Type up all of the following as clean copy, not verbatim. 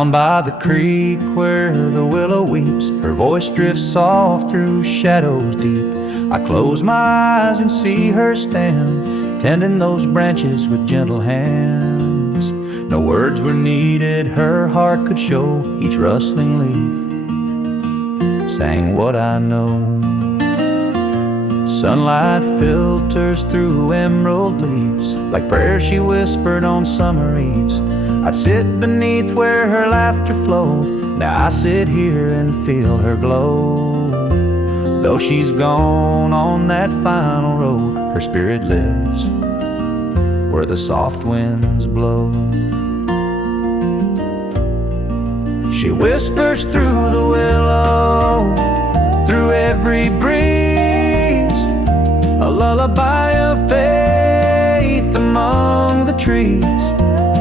Down by the creek where the willow weeps, her voice drifts soft through shadows deep. I close my eyes and see her stand, tending those branches with gentle hands. No words were needed, her heart could show. Each rustling leaf sang what I know. Sunlight filters through emerald leaves, like prayers she whispered on summer eves. I'd sit beneath where her laughter flowed. Now I sit here and feel her glow. Though she's gone on that final road, her spirit lives where the soft winds blow. She whispers through the willow, through every breeze, a lullaby of faith among the trees.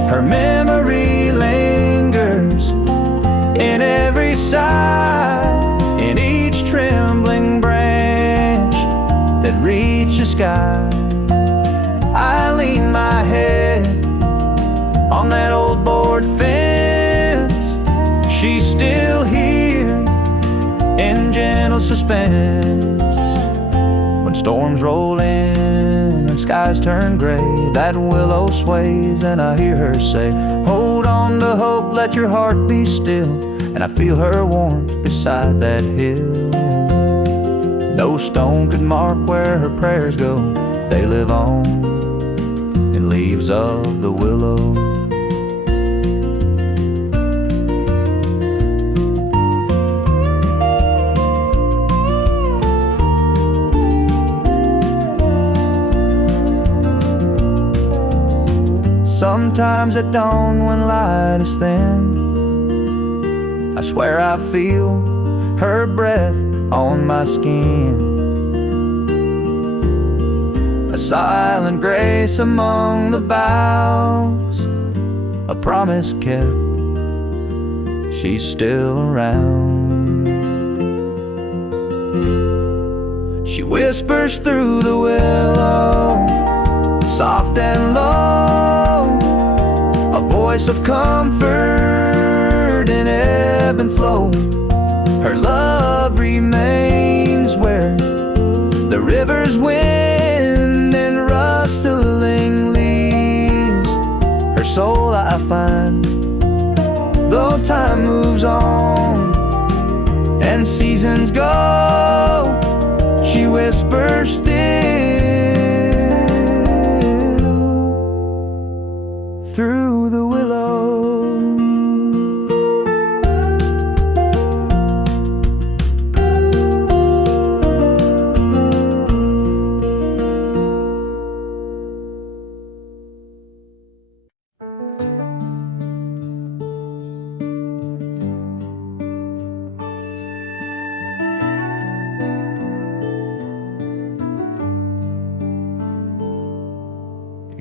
Her memory lingers in every sigh, in each trembling branch that reaches sky. I lean my head on that old board fence. She's still here in gentle suspense. When storms roll in and skies turn gray, that willow sways and I hear her say, hold on to hope, let your heart be still. And I feel her warmth beside that hill. No stone could mark where her prayers go. They live on in leaves of the willow. Sometimes at dawn when light is thin, I swear I feel her breath on my skin. A silent grace among the boughs, a promise kept, she's still around. She whispers through the willow, soft and low, a voice of comfort in ebb and flow. Her love remains where the river's wind and rustling leaves. Her soul I find, though time moves on and seasons go, she whispers still through the willow.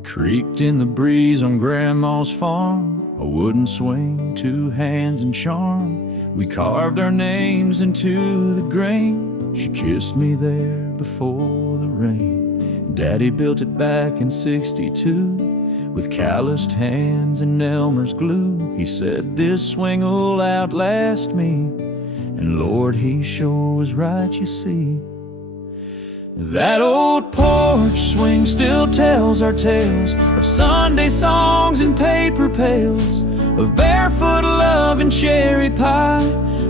Creaked in the breeze on Grandma's farm, a wooden swing, two hands and charm. We carved our names into the grain. She kissed me there before the rain. Daddy built it back in '62 with calloused hands and Elmer's glue. He said this swing will outlast me, and Lord, he sure was right, you see. That old porch swing still tells our tales of Sunday songs and paper pails, of barefoot love and cherry pie,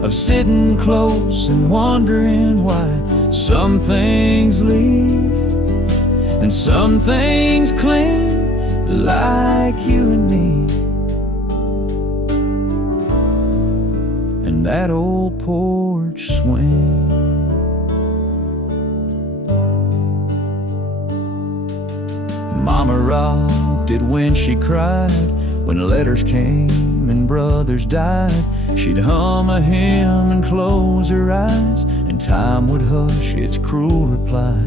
of sitting close and wondering why some things leave and some things cling, like you and me. And that old porch swing. Mama rocked it when she cried, when letters came and brothers died. She'd hum a hymn and close her eyes, and time would hush its cruel reply.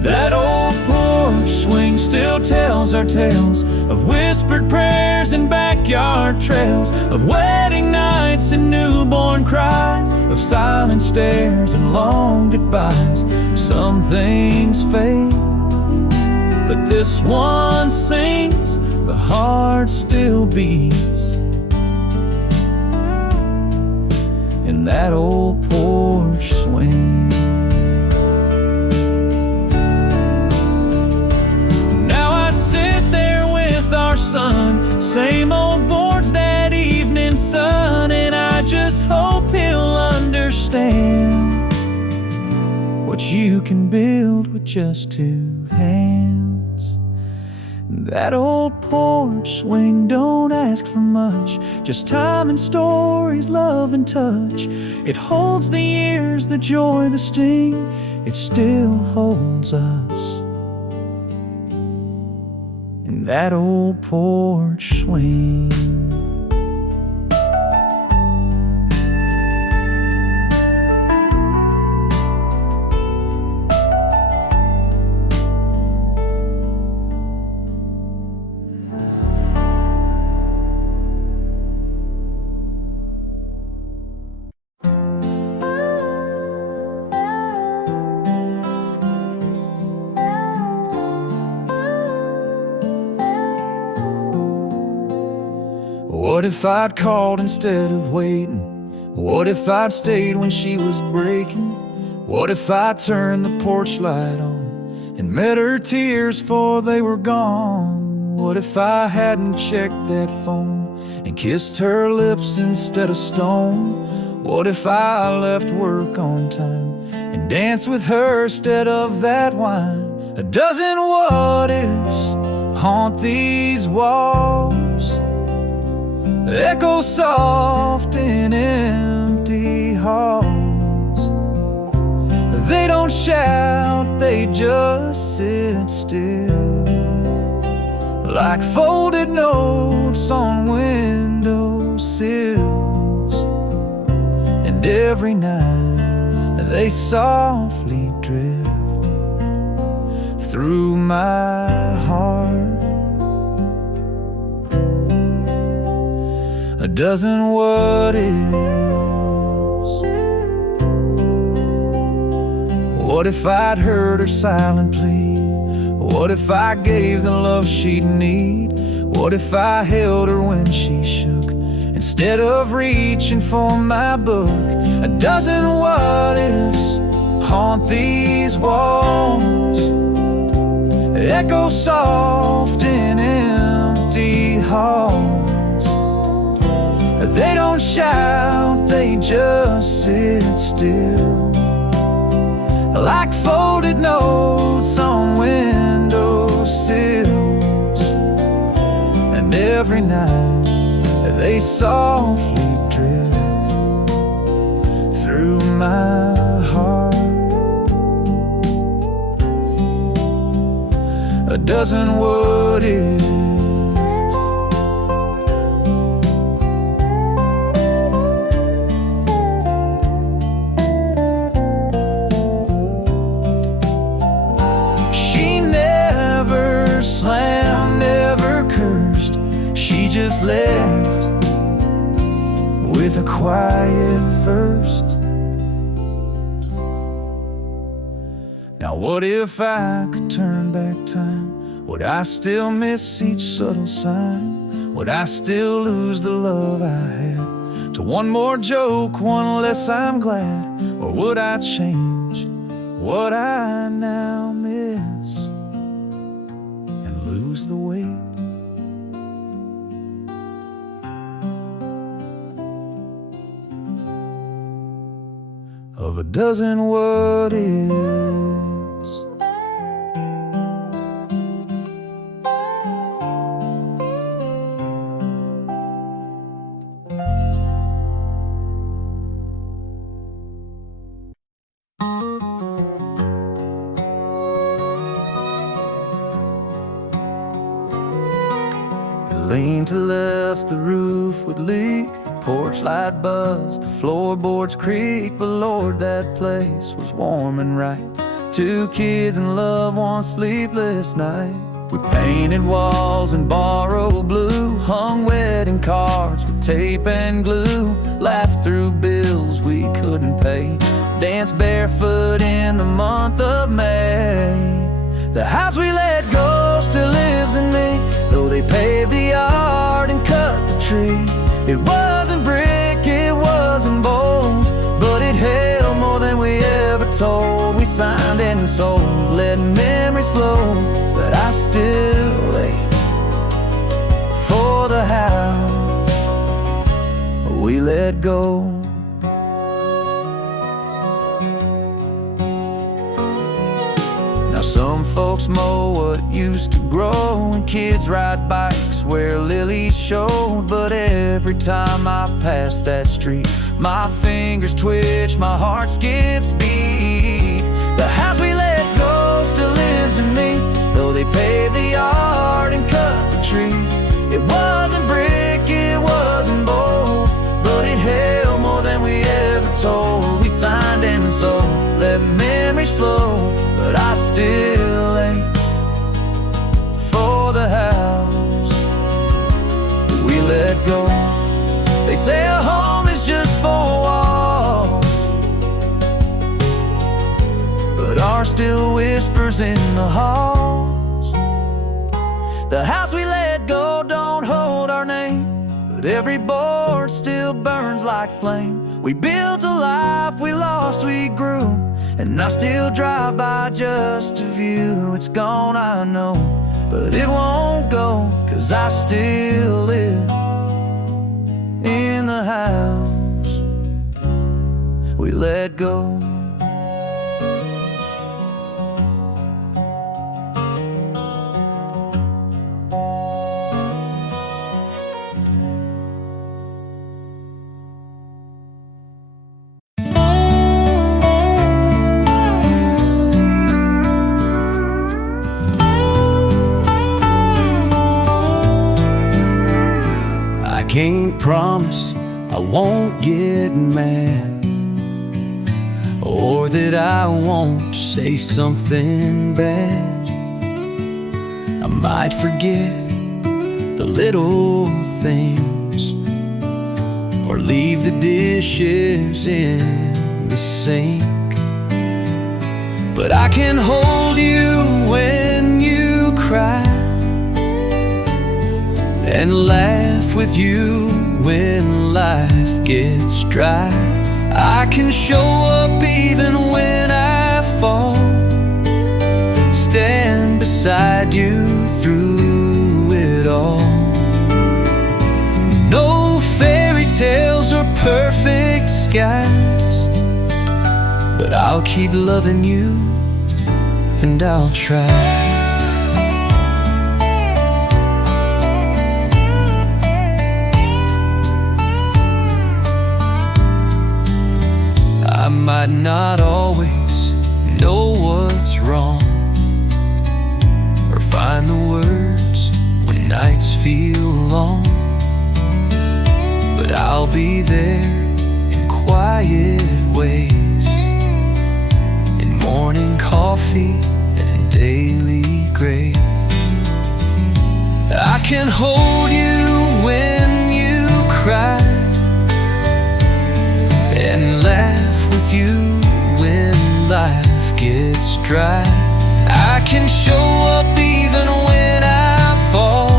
That old porch swing still tells our tales of whispered prayers and backyard trails, of wedding nights and newborn cries, of silent stares and long goodbyes. Some things fade, but this one sings, the heart still beats, in that old porch swing. Now I sit there with our son, same old boards, that evening sun, and I just hope he'll understand what you can build with just two hands. That old porch swing don't ask for much, just time and stories, love and touch. It holds the years, the joy, the sting, it still holds us in that old porch swing. What if I'd called instead of waiting? What if I'd stayed when she was breaking? What if I turned the porch light on and met her tears before they were gone? What if I hadn't checked that phone and kissed her lips instead of stone? What if I left work on time and danced with her instead of that wine? A dozen what ifs haunt these walls, echo soft in empty halls. They don't shout, they just sit still, like folded notes on windowsills. And every night they softly drift through my heart. A dozen what ifs. What if I'd heard her silent plea? What if I gave the love she'd need? What if I held her when she shook instead of reaching for my book? A dozen what ifs haunt these walls, echo soft in empty halls. They don't shout, they just sit still, like folded notes on windowsills. And every night they softly drift through my heart. A dozen what ifs. Slammed, never cursed, she just left with a quiet first. Now what if I could turn back time? Would I still miss each subtle sign? Would I still lose the love I had to one more joke, one less I'm glad? Or would I change what I now miss, lose the weight of a dozen what ifs? Lean to left, the roof would leak, the porch light buzzed, the floorboards creak. But Lord, that place was warm and right. 2 kids in love, 1 sleepless night. We painted walls in borrowed blue, hung wedding cards with tape and glue, laughed through bills we couldn't pay, danced barefoot in the month of May. The house we let go still lives in me, though they paved the yard and cut the tree. It wasn't brick, it wasn't bold, and soul, letting memories flow. But I still wait for the house we let go. Now some folks mow what used to grow, and kids ride bikes where lilies showed. But every time I pass that street, my fingers twitch, my heart skips beat. The house we let go still lives in me, though they paved the yard and cut the tree. It wasn't brick, it wasn't bold, but it held more than we ever told. We signed and sold, let memories flow. But I still ache for the house we let go. They say a home is just four walls, but ours still whispers in the halls. The house we let go don't hold our name, but every board still burns like flame. We built a life, we lost, we grew, and I still drive by just to view. It's gone, I know, but it won't go, 'cause I still live in the house we let go. Can't promise I won't get mad, or that I won't say something bad. I might forget the little things, or leave the dishes in the sink. But I can hold you when you cry, and laugh with you when life gets dry. I can show up even when I fall, stand beside you through it all. No fairy tales or perfect skies, but I'll keep loving you, and I'll try. I might not always know what's wrong, or find the words when nights feel long, but I'll be there in quiet ways, in morning coffee and daily grace. I can hold you when you cry, and laugh with you when life gets dry. I can show up even when I fall,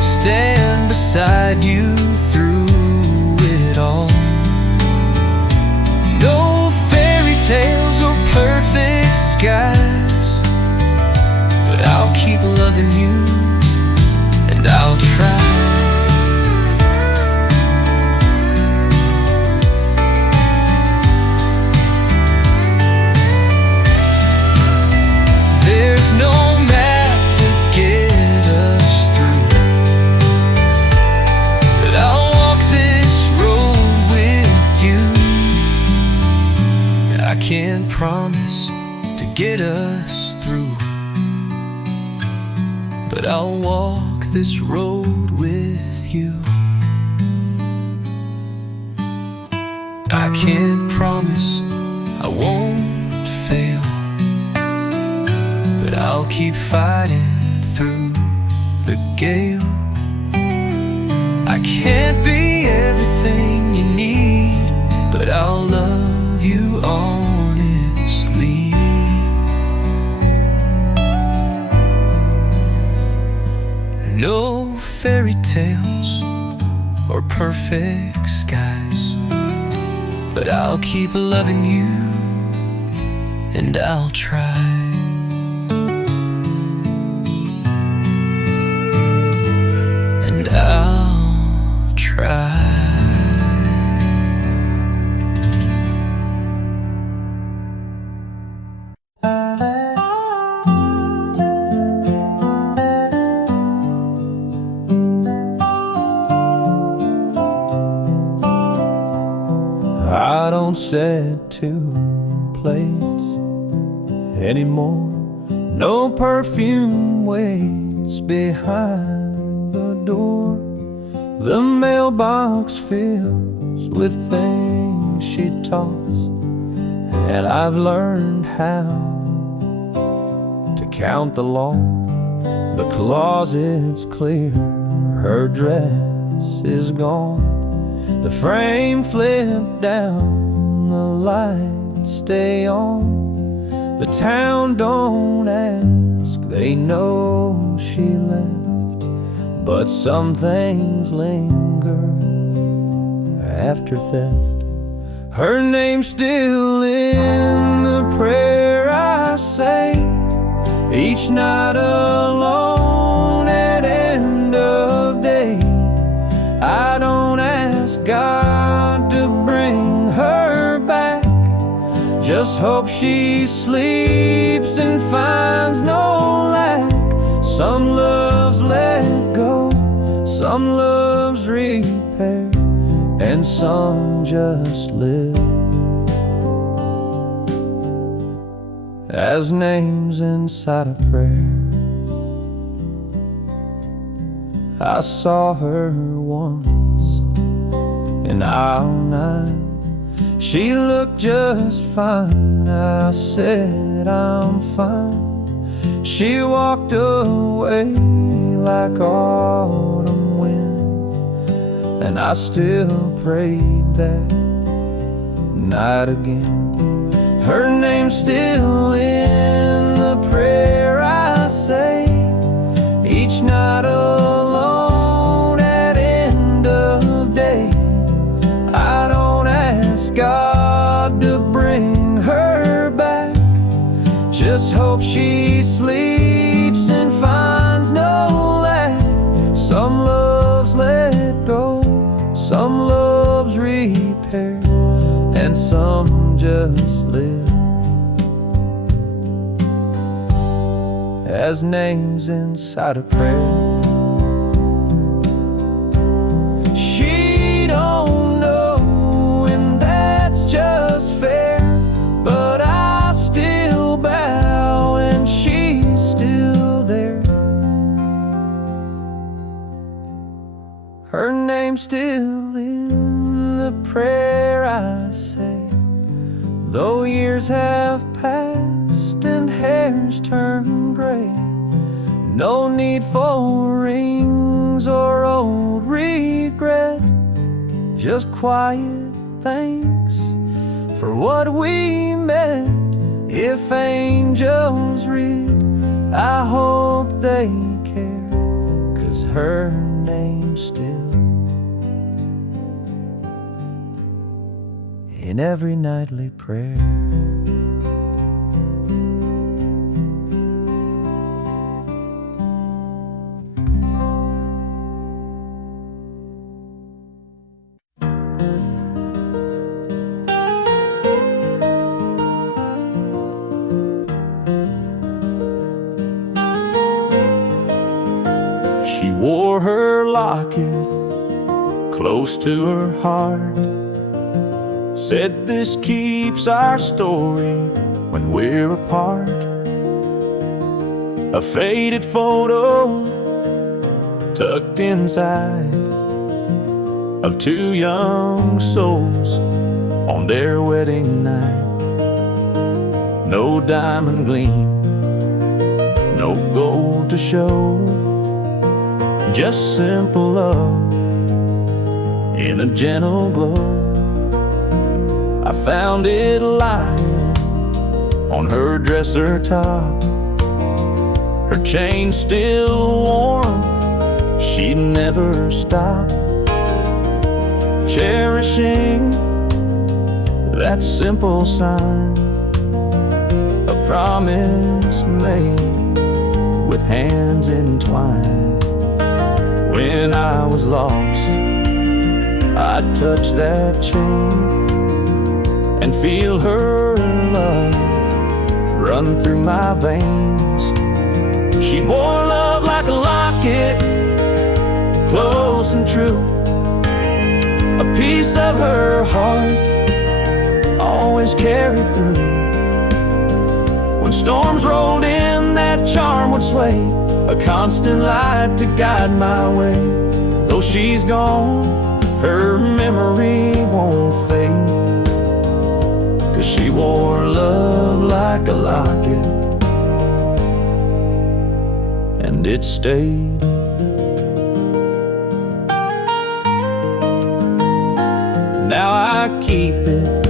stand beside you through it all. No fairy tales or perfect skies, but I'll keep loving you, and I'll try. No map to get us through, but I'll walk this road with you. I can't promise to get us through, but I'll walk this road with you. I can't promise I won't fail, but I'll keep fighting through the gale. I can't be everything you need, but I'll love you honestly. No fairy tales or perfect skies, but I'll keep loving you, and I'll try. And I'll try. I don't set two plates anymore. No perfume waits behind the door. The mailbox fills with things she talks, and I've learned how to count the law. The closet's clear, her dress is gone. The frame flipped down, the lights stay on. The town don't ask, they know she left. But some things linger after theft. Her name's still in the prayer I say each night alone at end of day. I don't ask God to bring her back, just hope she sleeps and finds no lack. Some loves let go, some loves repair, and some just live as names inside a prayer. I saw her once in aisle 9. She looked just fine. I said, I'm fine. She walked away like autumn wind, and I still prayed that night again. Her name's still in the prayer I say each night alone at end of day. I don't ask God to bring her back, just hope she sleeps and finds no lack. Some loves let go, some loves repair, and some just live as names inside a prayer. She don't know, and that's just fair, but I still bow and she's still there. Her name's still in the prayer I say, though years have passed and hair's turned gray. No need for rings or old regret, just quiet thanks for what we met. If angels read, I hope they care, 'cause her name's still in every nightly prayer. She wore her locket close to her heart, said this keeps our story when we're apart. A faded photo tucked inside of two young souls on their wedding night. No diamond gleam, no gold to show, just simple love in a gentle glow. I found it lying on her dresser top, her chain still warm, she'd never stop cherishing that simple sign promise made with hands entwined. When I was lost, I'd touch that chain and feel her love run through my veins. She wore love like a locket, close and true, a piece of her heart always carried through. When storms rolled in, that charm would sway, a constant light to guide my way. Though she's gone, her memory won't fade, 'cause she wore love like a locket, and it stayed. Now I keep it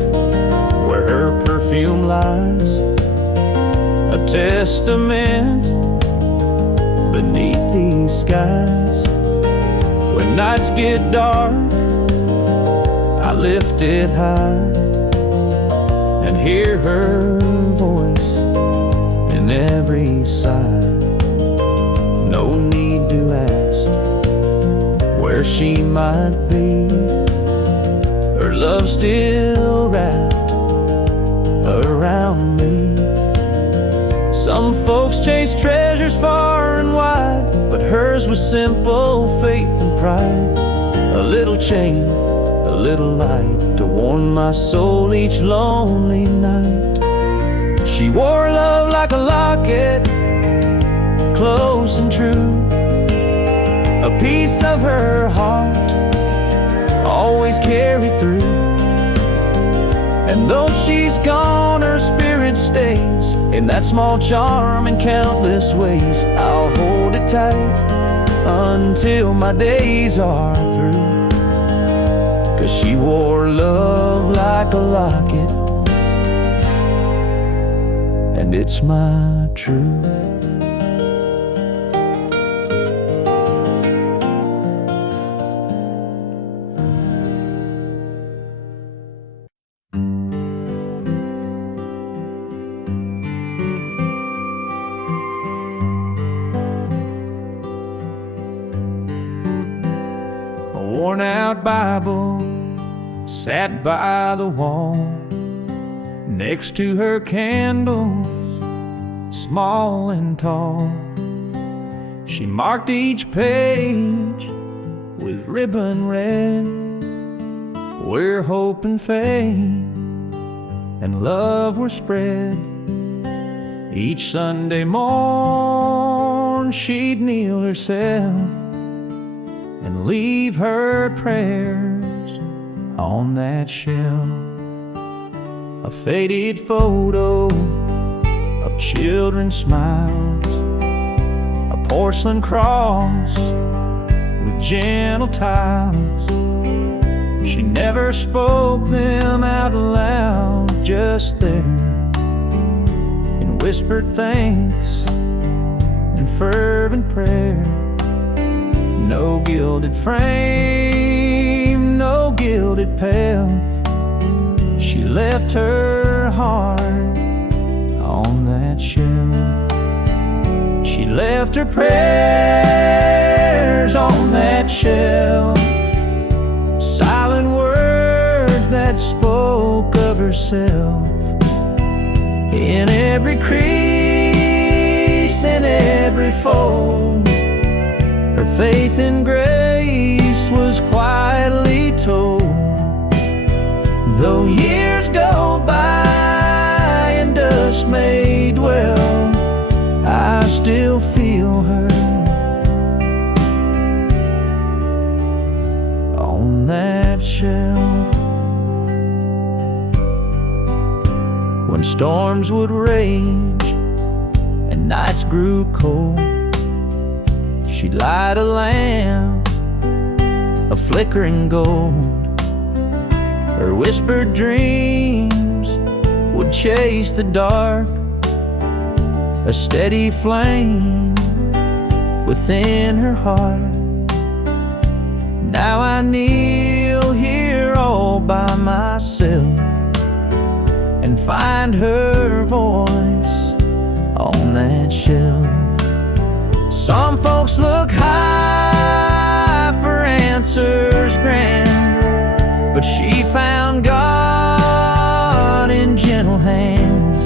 where her perfume lies, a testament beneath these skies. When nights get dark, I lift it high and hear her voice in every sigh. No need to ask where she might be, her love still wrapped around me. Some folks chase treasures far and wide, but hers was simple faith and pride. A little chain, a little light to warm my soul each lonely night. She wore love like a locket, close and true, a piece of her heart always carried through. And though she's gone, her spirit stays in that small charm in countless ways. I'll hold it tight until my days are through, 'cause she wore love like a locket, and it's my truth. A worn-out Bible sat by the wall next to her candles, small and tall. She marked each page with ribbon red, where hope and faith and love were spread. Each Sunday morn she'd kneel herself and leave her prayers on that shelf. A faded photo of children's smiles, a porcelain cross with gentle tiles. She never spoke them out loud, just there in whispered thanks and fervent prayer. No gilded frame, no gilded path, she left her heart on that shelf. She left her prayers on that shelf, silent words that spoke of herself. In every crease, in every fold, her faith and grace was quietly told. Though years go by and dust may dwell, I still feel her on that shelf. When storms would rage and nights grew cold, she'd light a lamp, a flickering gold. Her whispered dreams would chase the dark, a steady flame within her heart. Now I kneel here all by myself and find her voice on that shelf. Some folks look high for answers grand, but she found God in gentle hands.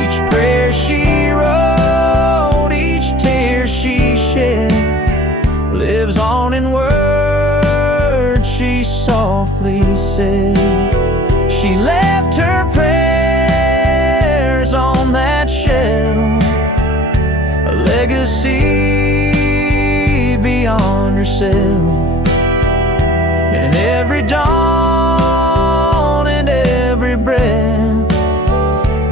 Each prayer she wrote, each tear she shed, lives on in words she softly said. She left her prayers on that shelf, a legacy beyond herself. And every dawn and every breath,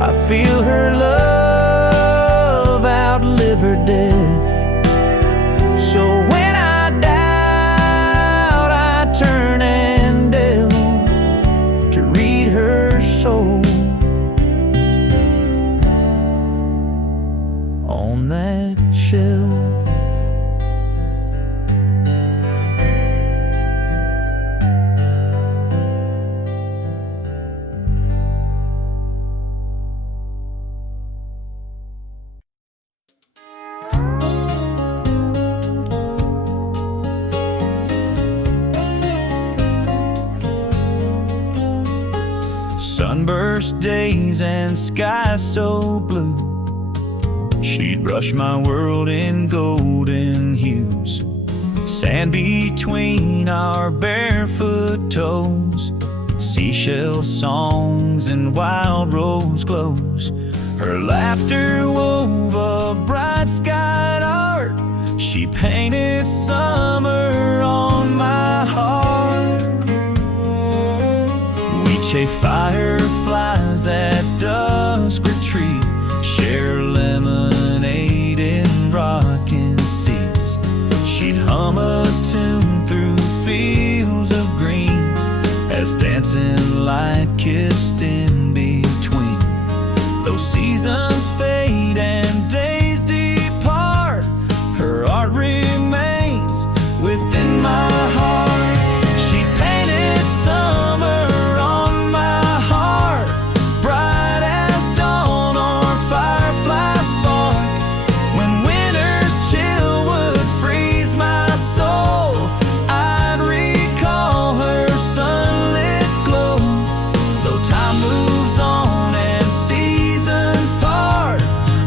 I feel her love outlive her death. So when I doubt, I turn and delve to read her soul on that shelf. Sunburst days and skies so blue, she'd brush my world in golden hues. Sand between our barefoot toes, seashell songs and wild rose glows. Her laughter wove a bright skied art. She painted summer on my heart. We chase fireflies at dusk retreat, share lemonade in rocking seats. She'd hum a tune through fields of green as dancing light kissed in between. Those seasons fade and days depart, her art remains within my heart. She painted summer on my heart, bright as dawn or firefly spark. When winter's chill would freeze my soul, I'd recall her sunlit glow. Though time moves on and seasons part,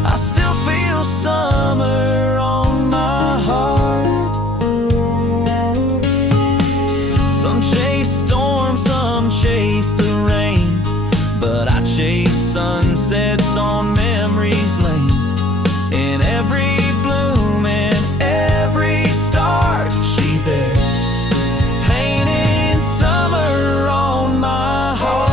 I still feel summer on my heart. Some chase storms, some chase the rain, but I chase sunsets on memory's lane. In every bloom and every start, she's there, painting summer on my heart.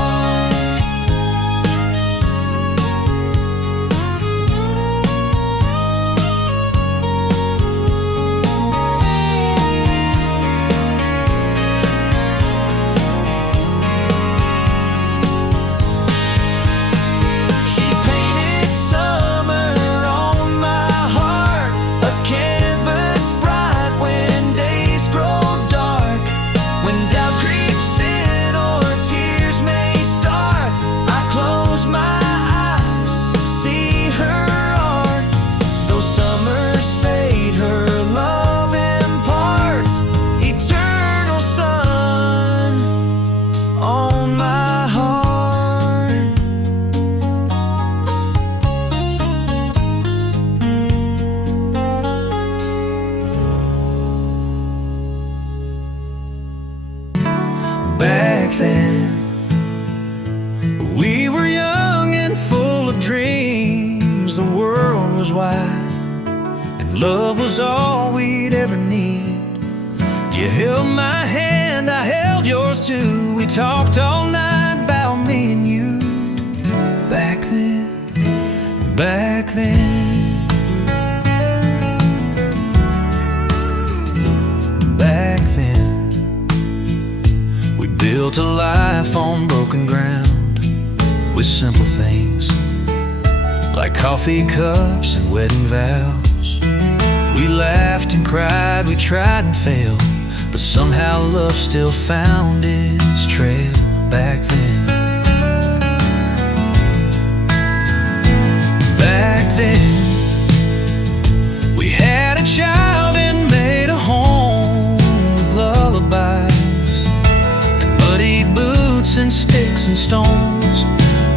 She painted summer on my heart, a canvas bright when days grow dark. When doubt creeps in or tears may start, I close my eyes, see her art. Though summers fade, her love imparts eternal sun on my heart. Back then, we were young and full of dreams. The world was wide, and love was all we'd ever need. You held my hand, I held yours too. We talked all night about me and you. Back then, back then, back then, we built a life on broken ground with simple things like coffee cups and wedding vows. We laughed and cried, we tried and failed, but somehow love still found its trail. Back then, back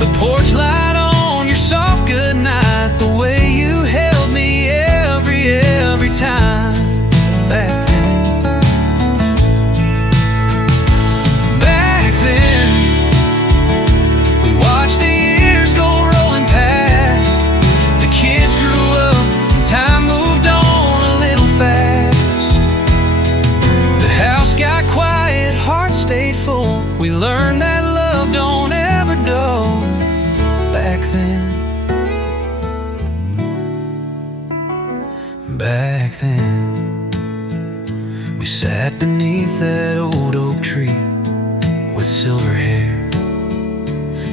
The porch light on your soft goodnight, the way you held me every time. Back then, we watched the years go rolling past. The kids grew up and time moved on a little fast. The house got quiet, heart stayed full. We learned that love don't ever dull. Back then, back then, we sat beneath that old oak tree with silver hair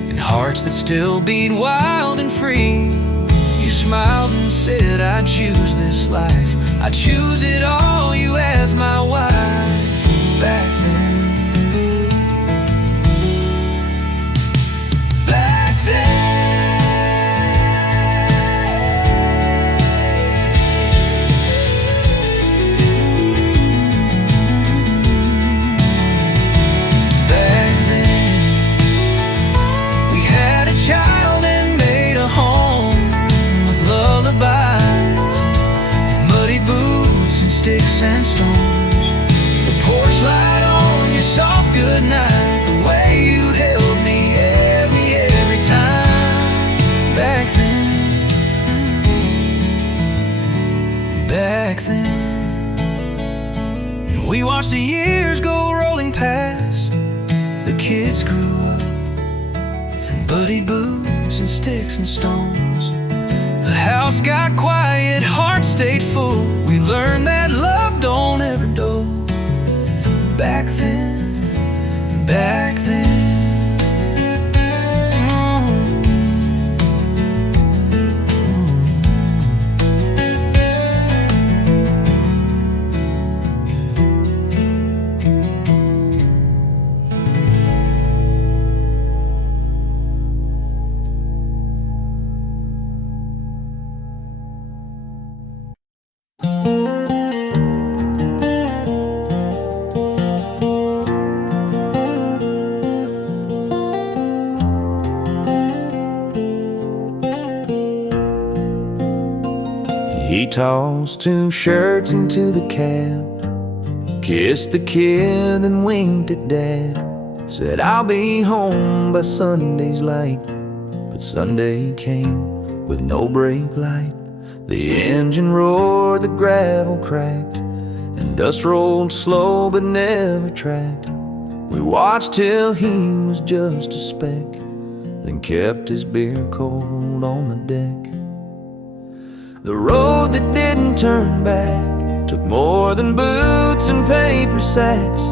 and hearts that still beat wild and free. You smiled and said, I'd choose this life, I'd choose it all, you as my wife. Back then, back child and made a home with lullabies, muddy boots and sticks and stones. The porch light on your soft goodnight, the way you held me every time. Back then, we watched the years go rolling past. The kids grew up, muddy boots and sticks and stones. The house got quiet, heart stayed full. We learned that love don't ever dull. Back then, back then. He tossed 2 shirts into the cab, kissed the kid, then winked at Dad. Said, I'll be home by Sunday's light. But Sunday came with no brake light. The engine roared, the gravel cracked, and dust rolled slow but never tracked. We watched till he was just a speck, then kept his beer cold on the deck. The road that didn't turn back took more than boots and paper sacks.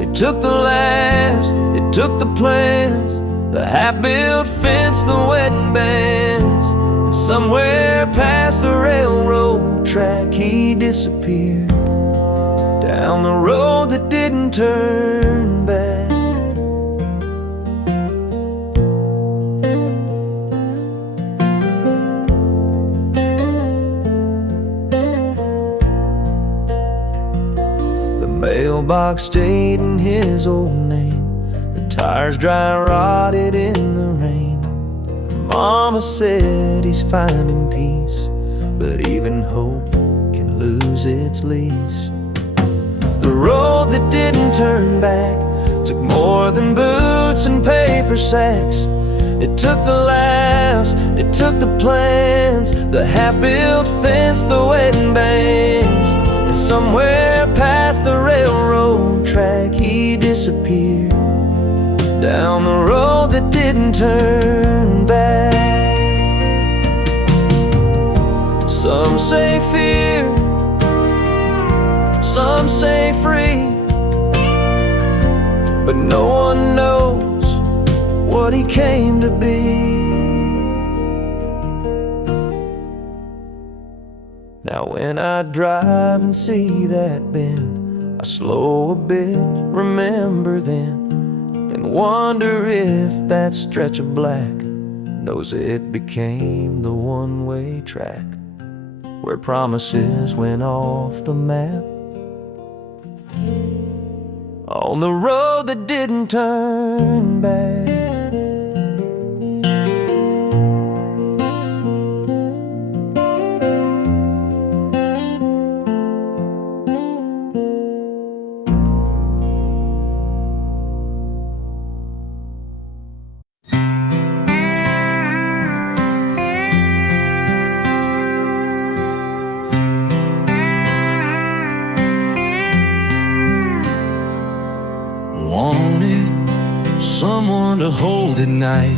It took the laughs, it took the plans, the half-built fence, the wedding bands. And somewhere past the railroad track he disappeared, down the road that didn't turn back. Mailbox stayed in his old name, the tires dry rotted in the rain. Mama said he's finding peace, but even hope can lose its lease. The road that didn't turn back took more than boots and paper sacks. It took the laughs, it took the plans, the half-built fence, the wedding bands. And somewhere past the railroad track he disappeared, down the road that didn't turn back. Some say fear, some say free, but no one knows what he came to be. Now when I drive and see that bend, I slow a bit, remember then, and wonder if that stretch of black knows it became the one-way track, where promises went off the map, on the road that didn't turn back. to hold at night.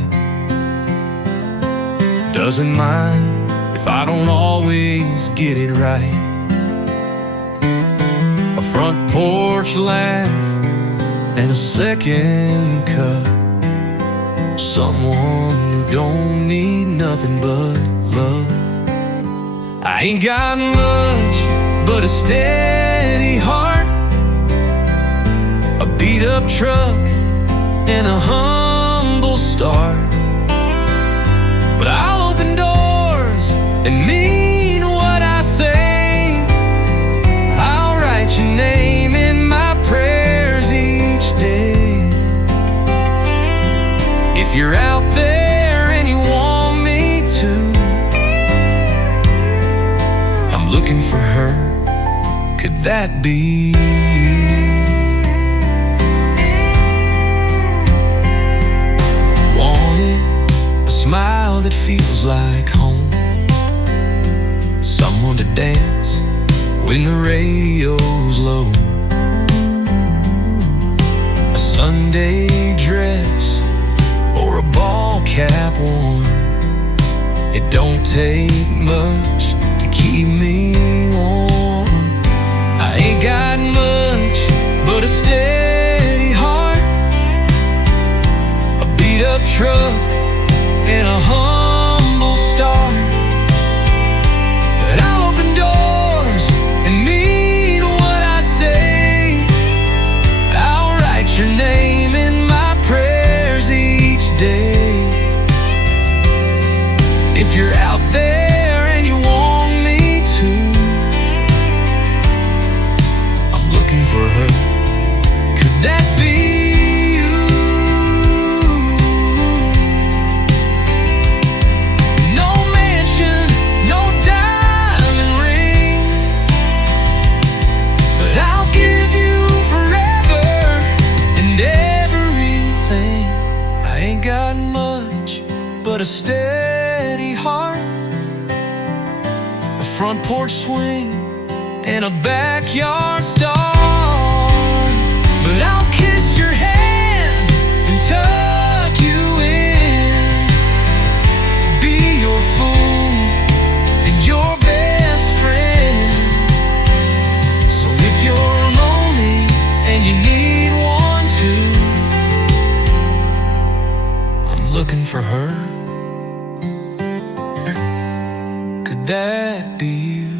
Doesn't mind if I don't always get it right. A front porch laugh and a second cup. Someone who don't need nothing but love. I ain't got much but a steady heart, a beat-up truck and a humble start. But I'll open doors and mean what I say. I'll write your name in my prayers each day. If you're out there and you want me to, I'm looking for her. Could that be you? A smile that feels like home, someone to dance when the radio's low, a Sunday dress or a ball cap worn. It don't take much to keep me warm. I ain't got much but a steady heart, a beat-up truck and a humble start. But I'll open doors and mean what I say. I'll write your name in my prayers each day. If you're out there and you want me to, I'm looking for her. Could that be? Got much but a steady heart, a front porch swing and a backyard star. But I'll kiss your hand and tuck you in, be your fool and your best friend. So if you're lonely and you need one too, looking for her. Could that be you?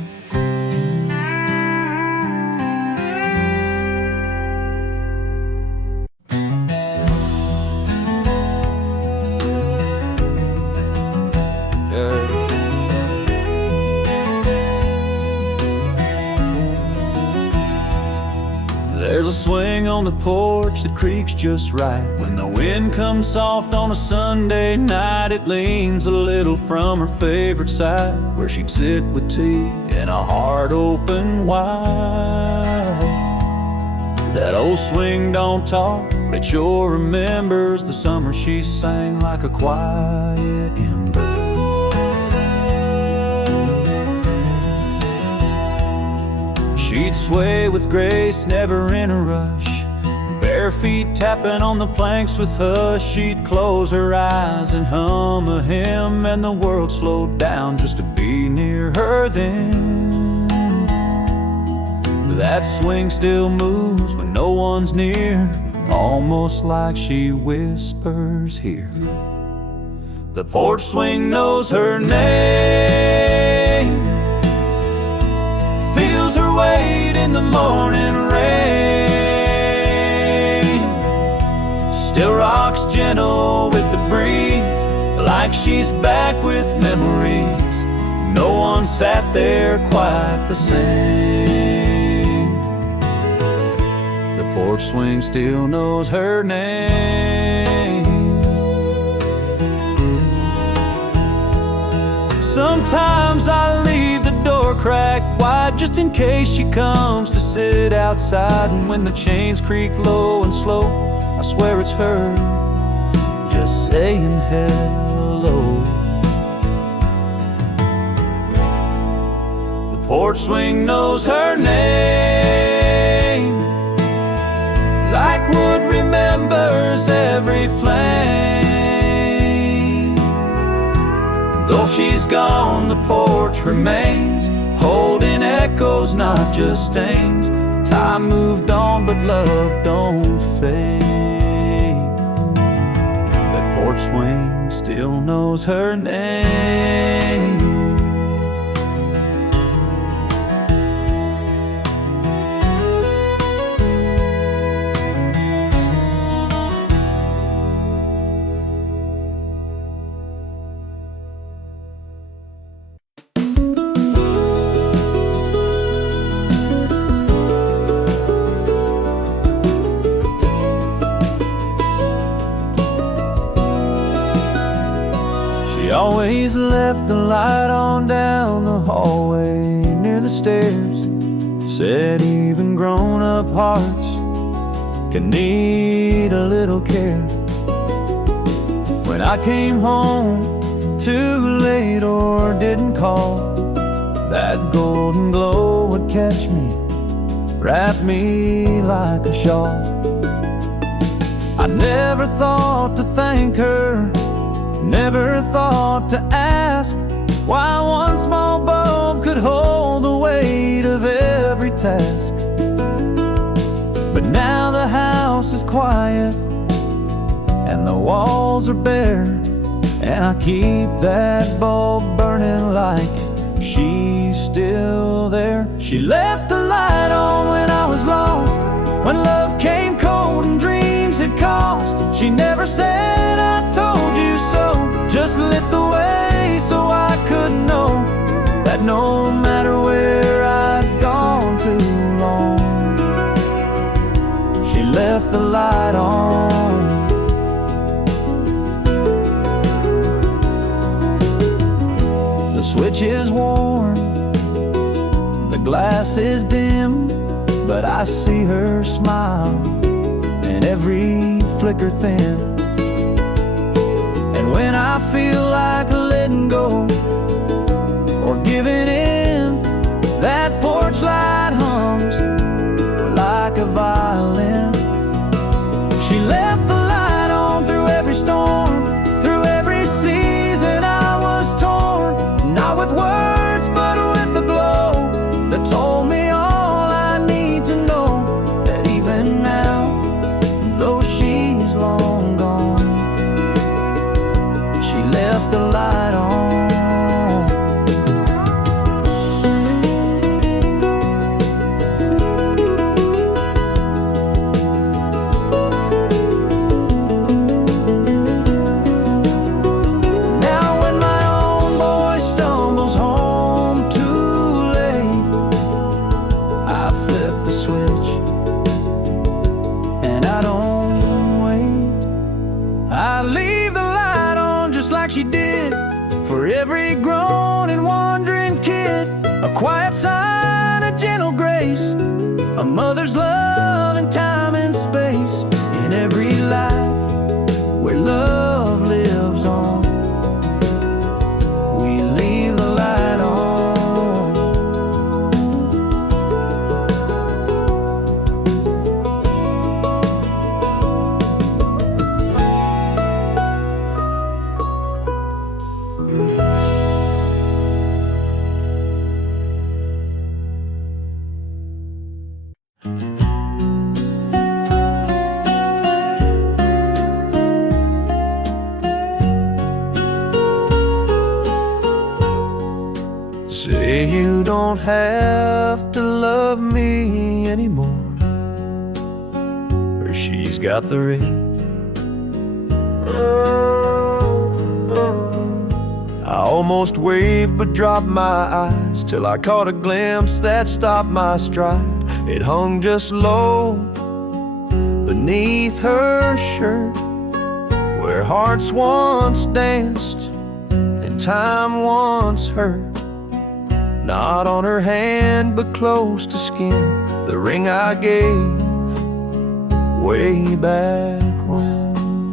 There's a swing on the porch that creaks just right. When the wind comes soft on a Sunday night, it leans a little from her favorite side, where she'd sit with tea and a heart open wide. That old swing don't talk, but it sure remembers the summer she sang like a quiet ember. She'd sway with grace, never in a rush, bare feet tapping on the planks with us. She'd close her eyes and hum a hymn, and the world slowed down just to be near her then. That swing still moves when no one's near, almost like she whispers here. The porch swing knows her name, feels her weight in the morning rain, still rocks gentle with the breeze, like she's back with memories. No one sat there quite the same. The porch swing still knows her name. Sometimes I leave the door cracked wide just in case she comes to sit outside. And when the chains creak low and slow, I swear it's her just saying hello. The porch swing knows her name, like wood remembers every flame. Though she's gone, the porch remains, holding echoes, not just stains. Time moved on, but love don't fade. That porch swing still knows her name. She always left the light on down the hallway near the stairs. Said even grown-up hearts can need a little care. When I came home too late or didn't call, that golden glow would catch me, wrap me like a shawl. I never thought to thank her, never thought to ask why one small bulb could hold the weight of every task. But now the house is quiet and the walls are bare, and I keep that bulb burning like she's still there. She left the light on when I was lost, when love came cold and dreams had cost. She never said I told you so, just lit the way so I could know that no matter where I'd gone too long, she left the light on. The switch is worn, the glass is dim, but I see her smile in every flicker thin. And when I feel like letting go or giving in, that porch light hums like a violin. She left the light on through every storm, through every season I was torn. Not with words, but with the glow that told me all I need to know. That even now, though she's long gone, she left the light on. She did for every grown and wandering kid, a quiet sign, a gentle grace, a mother's love in time and space. In every life where love lives on, we leave the light on. Say you don't have to love me anymore, or she's got the ring. I almost waved but dropped my eyes till I caught a glimpse that stopped my stride. It hung just low beneath her shirt, where hearts once danced and time once hurt. Not on her hand, but close to skin, the ring I gave way back when.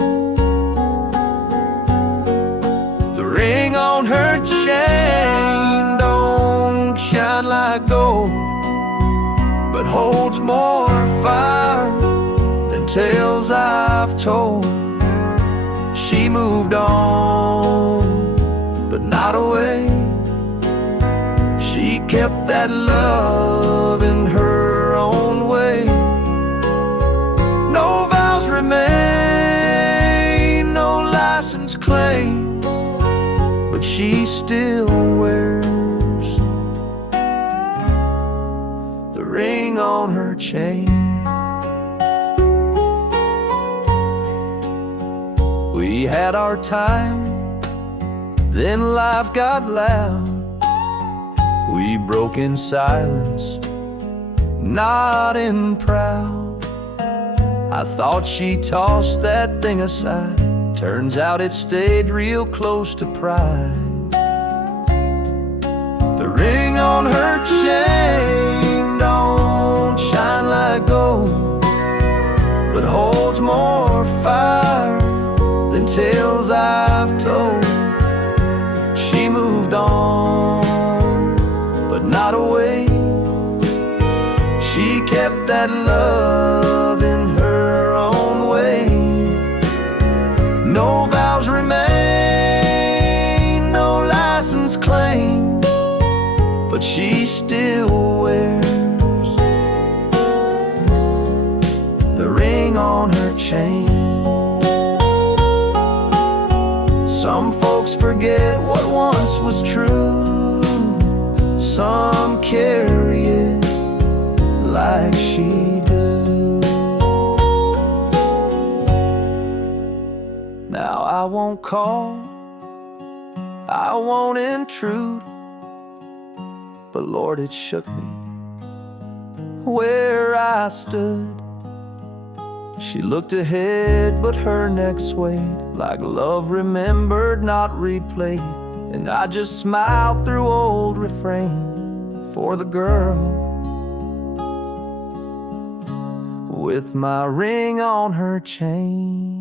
The ring on her chain don't shine like gold, but holds more fire than tales I've told. She moved on, but not away. She kept that love in her own way. No vows remain, no license claim, but she still wears the ring on her chain. We had our time, then life got loud. We broke in silence, not in proud. I thought she tossed that thing aside. Turns out it stayed real close to pride. The ring on her chain don't shine like gold, but holds more fire than tales I've told. She moved on, but not away. She kept that love in her own way. No vows remain, no license claim, but she still wears the ring on her chain. Some folks forget what once was true. Some carry it like she do. Now I won't call, I won't intrude, but Lord, it shook me where I stood. She looked ahead, but her neck swayed like love remembered, not replayed. And I just smiled through old refrain for the girl with my ring on her chain.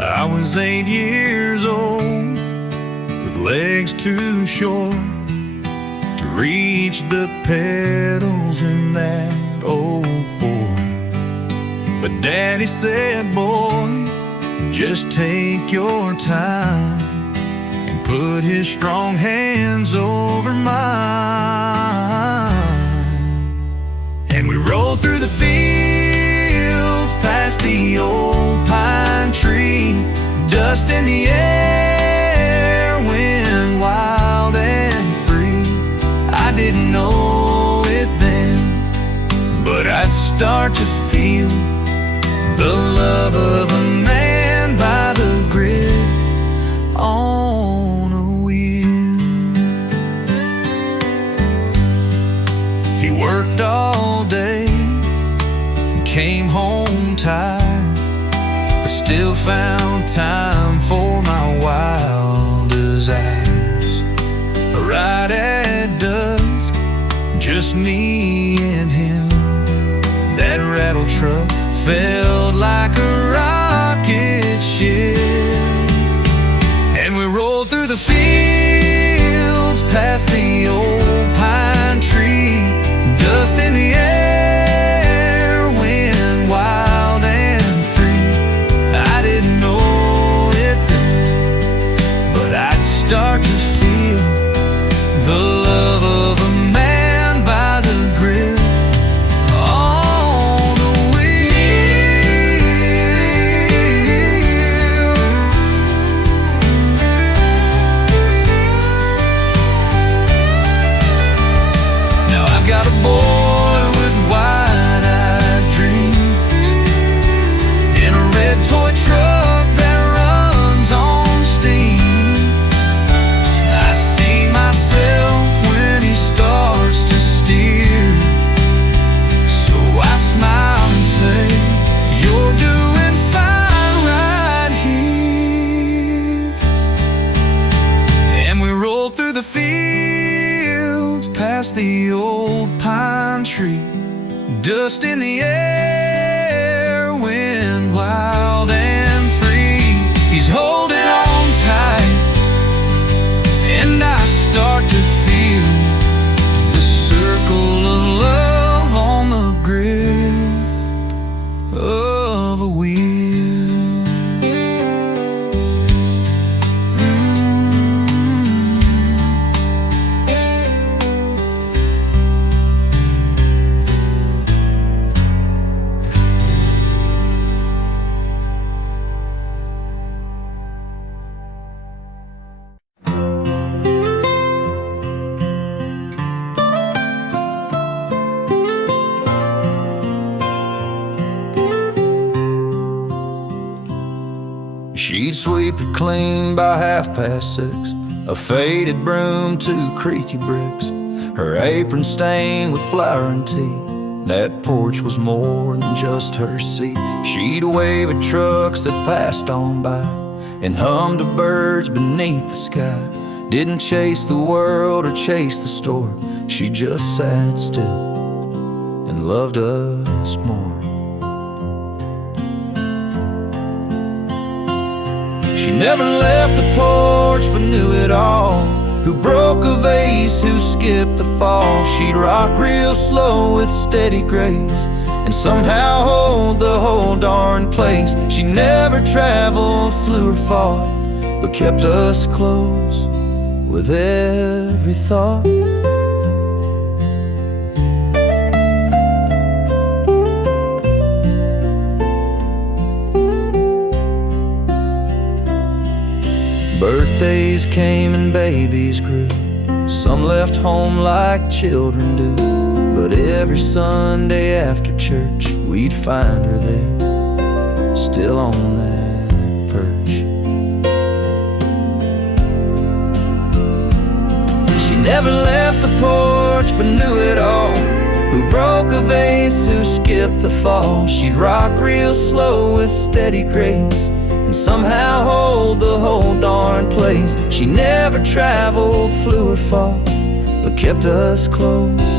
I was 8 years old, with legs too short to reach the pedals in that old Ford. But Daddy said, boy, just take your time, and put his strong hands over mine. And we rolled through the fields, past the old pine tree, dust in the air, wind wild and free. I didn't know it then, but I'd start to feel the love of a man by the grid on a wheel. He worked all day and came home tired, but still found time for my wild desires. Right at dusk, just me and him. That rattle truck felt like a rocket ship, and we rolled through the fields, past the old pine tree, dust in the air, wind wild and free. I didn't know it then, but I'd start to feel the love of a man by the grill on a wheel. Now I've got a boy with wide-eyed dreams in a red toy truck that runs on steam. I see myself when he starts to steer, so I smile and say, you're doing fine right here. And we roll through the fields, past the old pine tree, dust in the air, wind wild wild and free. He's holding on tight, and I start to feel the circle of love on the grip of a wheel. She'd sweep it clean by 6:30, a faded broom, 2 creaky bricks, her apron stained with flour and tea. That porch was more than just her seat. She'd wave at trucks that passed on by and hum to birds beneath the sky. Didn't chase the world or chase the storm, she just sat still and loved us more. She never left the porch but knew it all. Who broke a vase, who skipped the fall. She'd rock real slow with steady grace and somehow hold the whole darn place. She never traveled, flew or fought, but kept us close with every thought. Birthdays came and babies grew. Some left home like children do, but every Sunday after church we'd find her there, still on that perch. She never left the porch but knew it all. Who broke a vase, who skipped the fall. She'd rock real slow with steady grace and somehow hold the whole darn place. She never traveled, flew or fought, but kept us close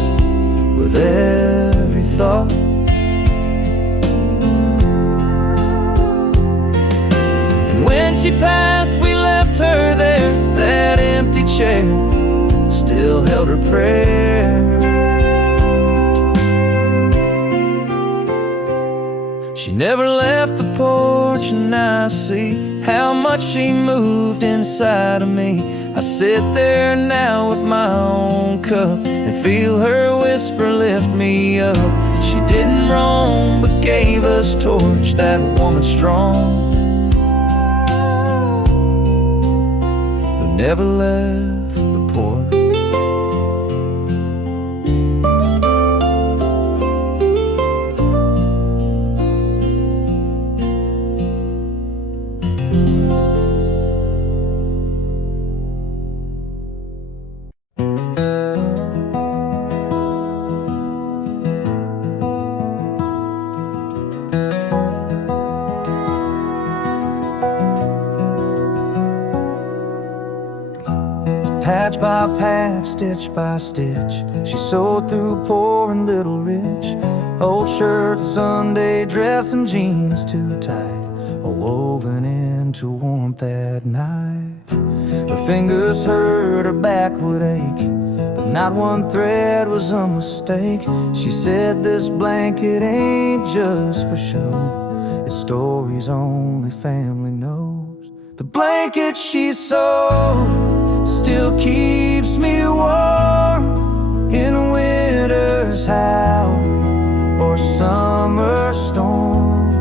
with every thought. And when she passed, we left her there. That empty chair still held her prayer. She never left the porch, and I see how much she moved inside of me. I sit there now with my own cup and feel her whisper lift me up. She didn't roam but gave us torch, that woman strong who never left the porch. Patch by patch, stitch by stitch, she sewed through poor and little rich. Old shirts, Sunday dress, and jeans too tight, all woven into warmth that night. Her fingers hurt, her back would ache, but not one thread was a mistake. She said this blanket ain't just for show, it's stories only family knows. The blanket she sewed still keeps me warm in winter's howl or summer storm.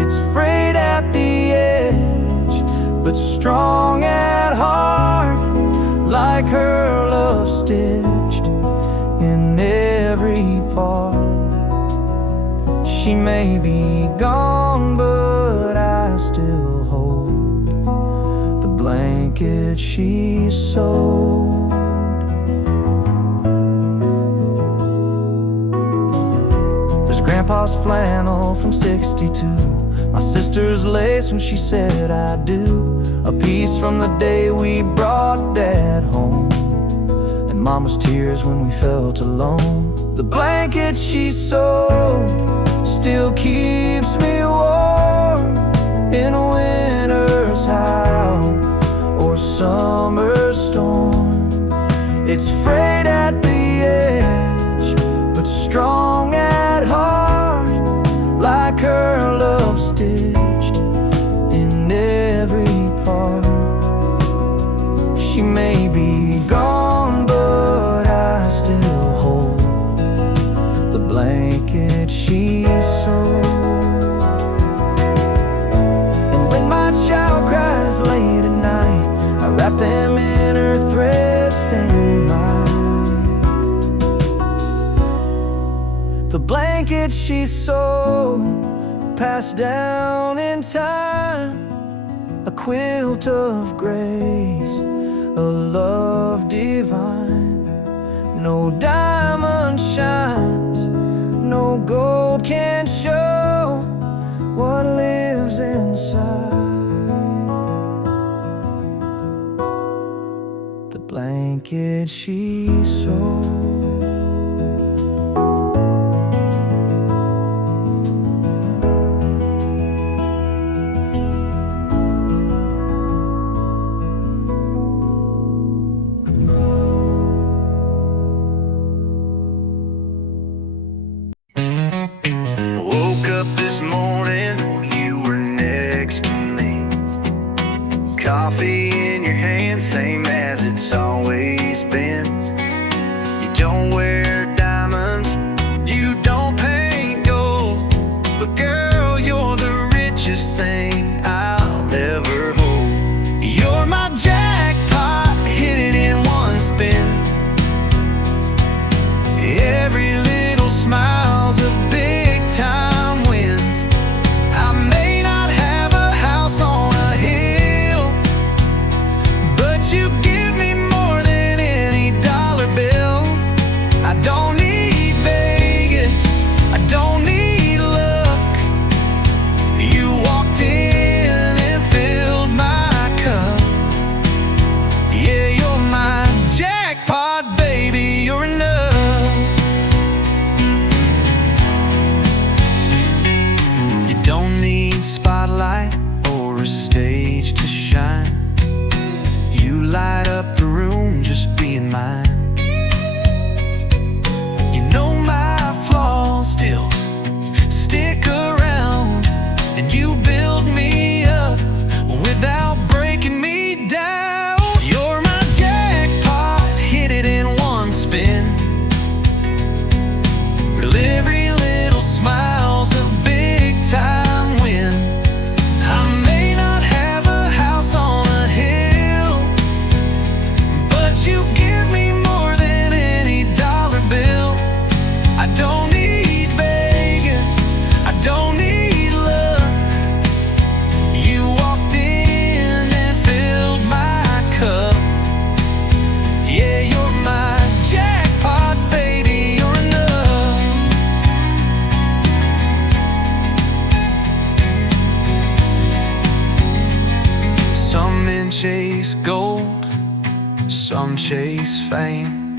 It's frayed at the edge, but strong at heart, like her love stitched in every part. She may be gone, but I still hold the blanket she sewed. There's Grandpa's flannel from '62, my sister's lace when she said I do, a piece from the day we brought Dad home, and Mama's tears when we felt alone. The blanket she sewed still keeps me warm in a winter's howl or summer storm. It's frayed at the edge, but strong at heart, like her love stitched in every part. She may be gone, but I still hold the blanket she sewed. And when my child cries late at night, I wrap them in her thread-thin light. The blanket she sewed, passed down in time, a quilt of grace, a love divine. No diamond shines, no gold can show what lives inside the blanket she sewed. This morning, you were next to me. Coffee in your hand, same as it's always been. You don't wear diamonds, you don't paint gold, but girl, you're the richest thing I'll ever hold. You're my jackpot, hit it in one spin. Every little smile's a big time. Spotlight or a stage to shine, you light up the room just being mine. You know my flaws still stick around, and you build me up without breaking me down. You're my jackpot, hit it in one spin. Well, every little smile's a big time. Chase gold, some chase fame.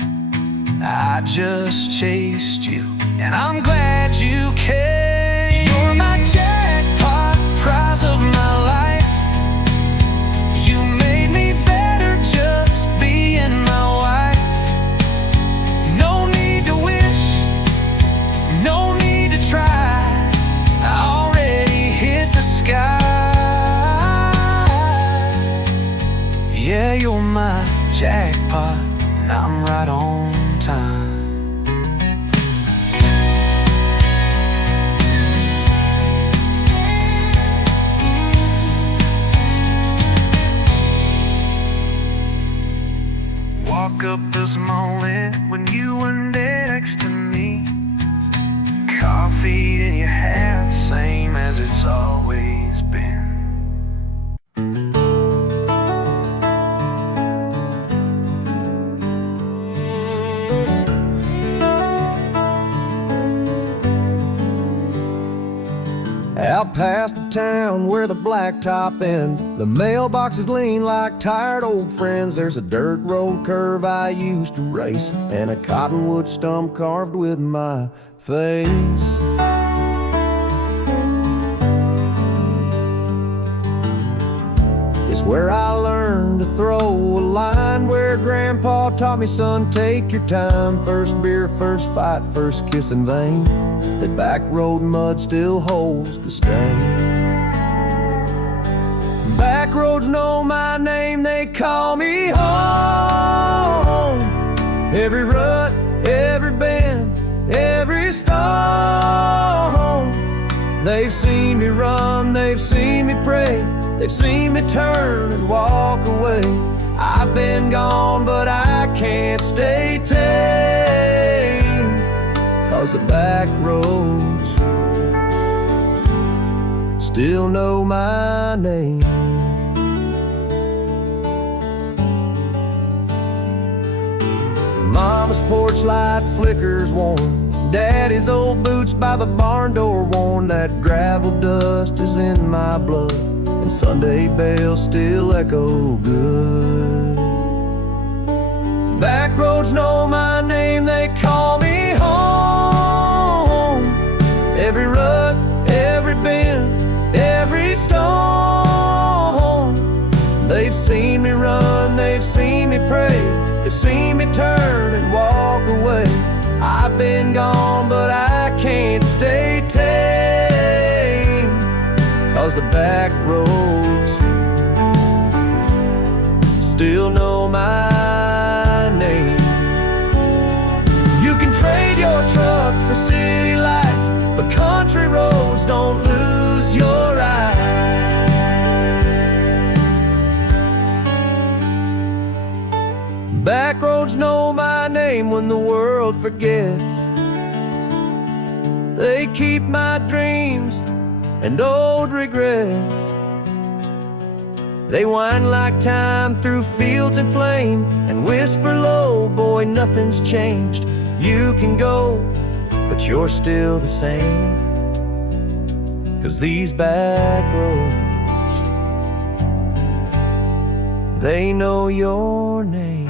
I just chased you, and I'm glad you came. You're my jackpot, prize of my life. You made me better just being my wife. No need to wish, no need to try, I already hit the sky. Yeah, you're my jackpot, and I'm right on time. Woke up this morning when you were next to me. Coffee in your hand, same as it's always been. Out past the town where the blacktop ends, the mailboxes lean like tired old friends. There's a dirt road curve I used to race, and a cottonwood stump carved with my face. where I learned to throw a line, where Grandpa taught me, son, take your time. First beer, first fight, first kiss in vain. That back road mud still holds the stain. Back roads know my name, they call me home. Every rut, every bend, every stone. They've seen me run, they've seen me pray, they've seen me turn and walk away. I've been gone, but I can't stay tame, 'cause the back roads still know my name. Mama's porch light flickers warm, Daddy's old boots by the barn door worn. That gravel dust is in my blood, and Sunday bells still echo good. Back roads know my name, they call me home. Every rut, every bend, every stone. They've seen me run, they've seen me pray, they've seen me turn and walk away. I've been gone, but I can't stay tame, 'cause the back roads still know my name. You can trade your truck for city lights, but country roads don't lose your eyes. Back roads know my name when the world forgets. They keep my dreams and old regrets. They wind like time through fields in flame and whisper low, boy, nothing's changed. You can go, but you're still the same. 'Cause these back roads, they know your name.